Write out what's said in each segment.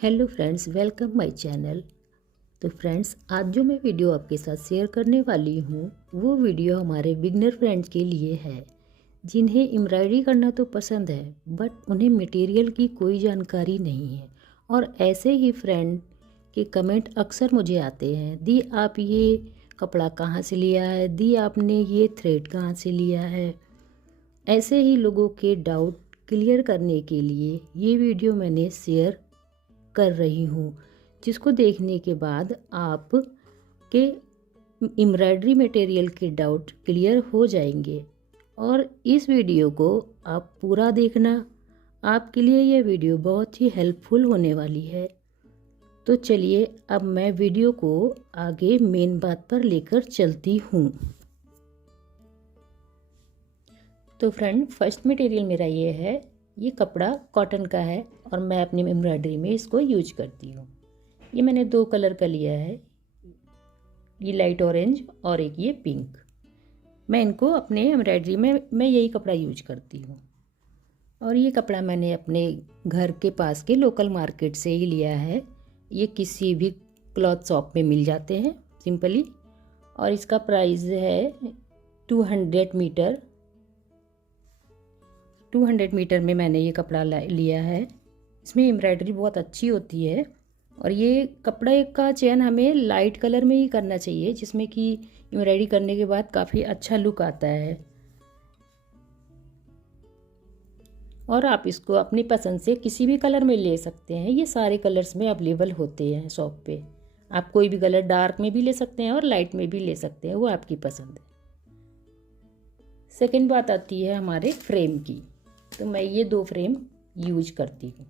Hello friends, welcome my channel. तो friends, आज जो मैं वीडियो आपके साथ शेयर करने वाली हूँ वो वीडियो हमारे बिगनर फ्रेंड्स के लिए है जिन्हें एम्ब्रॉयडरी करना तो पसंद है बट उन्हें मटेरियल की कोई जानकारी नहीं है। और ऐसे ही फ्रेंड के कमेंट अक्सर मुझे आते हैं, दी आप ये कपड़ा कहाँ से लिया है, दी आपने ये थ्रेड कहाँ से लिया है। ऐसे ही लोगों के डाउट क्लियर करने के लिए ये वीडियो मैंने शेयर कर रही हूँ, जिसको देखने के बाद आप के एम्ब्रॉयडरी मटेरियल के डाउट क्लियर हो जाएंगे। और इस वीडियो को आप पूरा देखना, आपके लिए यह वीडियो बहुत ही हेल्पफुल होने वाली है। तो चलिए अब मैं वीडियो को आगे मेन बात पर लेकर चलती हूँ। तो फ्रेंड, फर्स्ट मटेरियल मेरा ये है, ये कपड़ा कॉटन का है और मैं अपनी एम्ब्रॉयडरी में इसको यूज करती हूँ। ये मैंने 2 कलर का लिया है, ये लाइट ऑरेंज और एक ये पिंक। मैं इनको अपने एम्ब्रॉयडरी में मैं यही कपड़ा यूज करती हूँ। और ये कपड़ा मैंने अपने घर के पास के लोकल मार्केट से ही लिया है। ये किसी भी क्लॉथ शॉप में मिल जाते हैं सिंपली। और इसका प्राइस है 200 मीटर में मैंने ये कपड़ा लिया है। इसमें एम्ब्रॉयडरी बहुत अच्छी होती है। और ये कपड़े का चयन हमें लाइट कलर में ही करना चाहिए, जिसमें कि एम्ब्रॉयडरी करने के बाद काफ़ी अच्छा लुक आता है। और आप इसको अपनी पसंद से किसी भी कलर में ले सकते हैं, ये सारे कलर्स में अवेलेबल होते हैं शॉप पे। आप कोई भी कलर डार्क में भी ले सकते हैं और लाइट में भी ले सकते हैं, वो आपकी पसंद है। सेकेंड बात आती है हमारे फ्रेम की। तो मैं ये 2 फ्रेम यूज करती हूँ।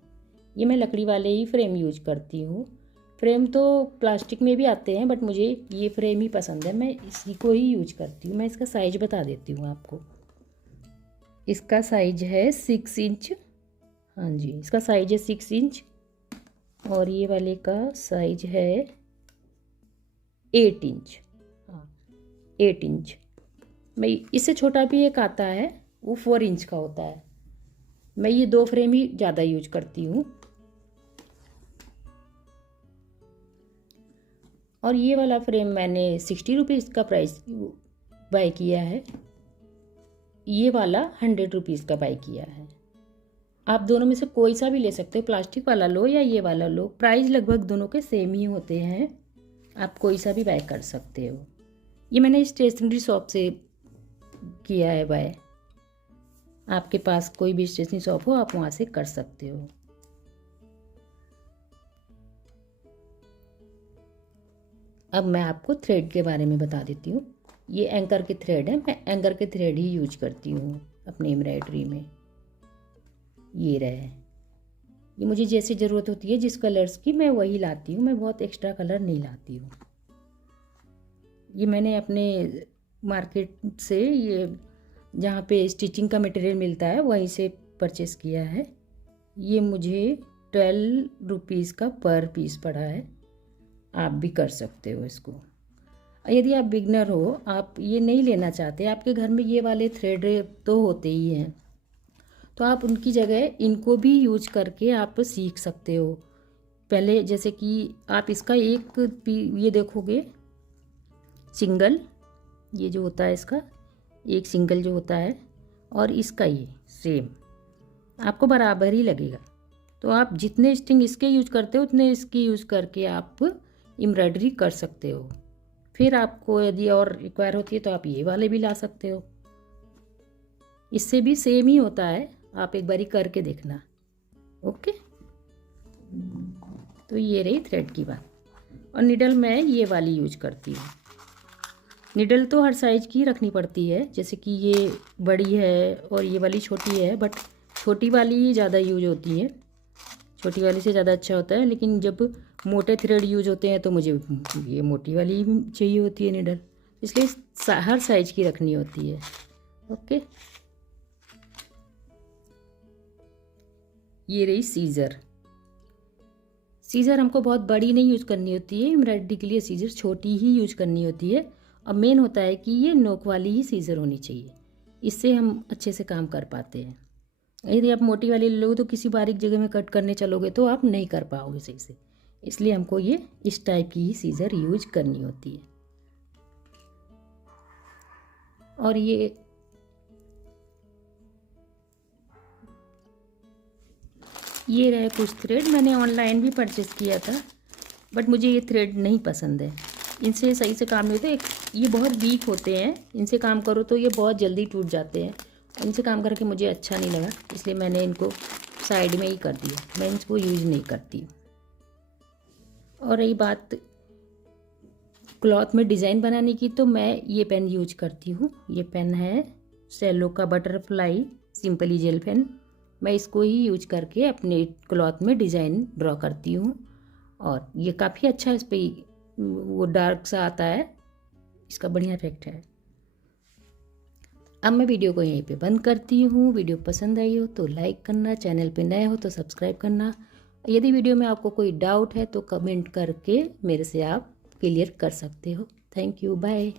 ये मैं लकड़ी वाले ही फ्रेम यूज करती हूँ। फ्रेम तो प्लास्टिक में भी आते हैं बट मुझे ये फ्रेम ही पसंद है, मैं इसी को ही यूज करती हूँ। मैं इसका साइज बता देती हूँ आपको। इसका साइज है 6 इंच। हाँ जी, इसका साइज है 6 इंच। और ये वाले का साइज है 8 इंच। हाँ, 8 इंच। मैं इससे छोटा भी एक आता है, वो 4 इंच का होता है। मैं ये 2 फ्रेम ही ज़्यादा यूज करती हूँ। और ये वाला फ्रेम मैंने 60 रुपीज़ का प्राइस बाय किया है। ये वाला 100 रुपीज़ का बाय किया है। आप दोनों में से कोई सा भी ले सकते हो, प्लास्टिक वाला लो या ये वाला लो, प्राइस लगभग दोनों के सेम ही होते हैं। आप कोई सा भी बाय कर सकते हो। ये मैंने स्टेशनरी शॉप से किया है बाय। आपके पास कोई भी स्टेशनरी शॉप हो, आप वहाँ से कर सकते हो। अब मैं आपको थ्रेड के बारे में बता देती हूँ। ये एंकर के थ्रेड है, मैं एंकर के थ्रेड ही यूज करती हूँ अपनी एम्ब्रॉयडरी में। ये रहे, ये मुझे जैसी ज़रूरत होती है जिस कलर्स की मैं वही लाती हूँ, मैं बहुत एक्स्ट्रा कलर नहीं लाती हूँ। ये मैंने अपने मार्केट से, ये जहाँ पे स्टिचिंग का मटेरियल मिलता है वहीं से परचेस किया है। ये मुझे 12 रुपीज़ का पर पीस पड़ा है। आप भी कर सकते हो इसको। यदि आप बिगनर हो, आप ये नहीं लेना चाहते, आपके घर में ये वाले थ्रेड तो होते ही हैं, तो आप उनकी जगह इनको भी यूज करके आप सीख सकते हो। पहले जैसे कि आप इसका ये देखोगे सिंगल, ये जो होता है इसका एक सिंगल जो होता है, और इसका ये सेम आपको बराबर ही लगेगा। तो आप जितने स्टिंग इसके यूज करते हो उतने इसके यूज करके आप एम्ब्रॉयडरी कर सकते हो। फिर आपको यदि और रिक्वायर होती है तो आप ये वाले भी ला सकते हो, इससे भी सेम ही होता है। आप एक बारी करके देखना। ओके, तो ये रही थ्रेड की बात। और निडल मैं ये वाली यूज करती हूँ। निडल तो हर साइज की रखनी पड़ती है, जैसे कि ये बड़ी है और ये वाली छोटी है, बट छोटी वाली ही ज़्यादा यूज होती है, छोटी वाली से ज़्यादा अच्छा होता है। लेकिन जब मोटे थ्रेड यूज होते हैं तो मुझे ये मोटी वाली ही चाहिए होती है निडल, इसलिए हर साइज की रखनी होती है। ओके, ये रही सीज़र। सीज़र हमको बहुत बड़ी नहीं यूज करनी होती है एम्ब्रॉयडरी के लिए, सीज़र छोटी ही यूज करनी होती है। अब मेन होता है कि ये नोक वाली ही सीज़र होनी चाहिए, इससे हम अच्छे से काम कर पाते हैं। यदि आप मोटी वाली ले लोगे तो किसी बारीक जगह में कट करने चलोगे तो आप नहीं कर पाओगे सही से, इसलिए हमको ये इस टाइप की ही सीज़र यूज करनी होती है। और ये रहे कुछ थ्रेड, मैंने ऑनलाइन भी परचेज़ किया था, बट मुझे ये थ्रेड नहीं पसंद है, इनसे सही से काम नहीं होता। ये बहुत वीक होते हैं, इनसे काम करो तो ये बहुत जल्दी टूट जाते हैं। इनसे काम करके मुझे अच्छा नहीं लगा, इसलिए मैंने इनको साइड में ही कर दिया, मैं इनको यूज नहीं करती। और रही बात क्लॉथ में डिज़ाइन बनाने की, तो मैं ये पेन यूज करती हूँ। ये पेन है सेलो का बटरफ्लाई सिंपली जेल पेन। मैं इसको ही यूज करके अपने क्लॉथ में डिज़ाइन ड्रॉ करती हूँ, और ये काफ़ी अच्छा इस पर वो डार्क सा आता है, इसका बढ़िया इफेक्ट है। अब मैं वीडियो को यहीं पे बंद करती हूँ। वीडियो पसंद आई हो तो लाइक करना, चैनल पे नए हो तो सब्सक्राइब करना। यदि वीडियो में आपको कोई डाउट है तो कमेंट करके मेरे से आप क्लियर कर सकते हो। Thank you, bye.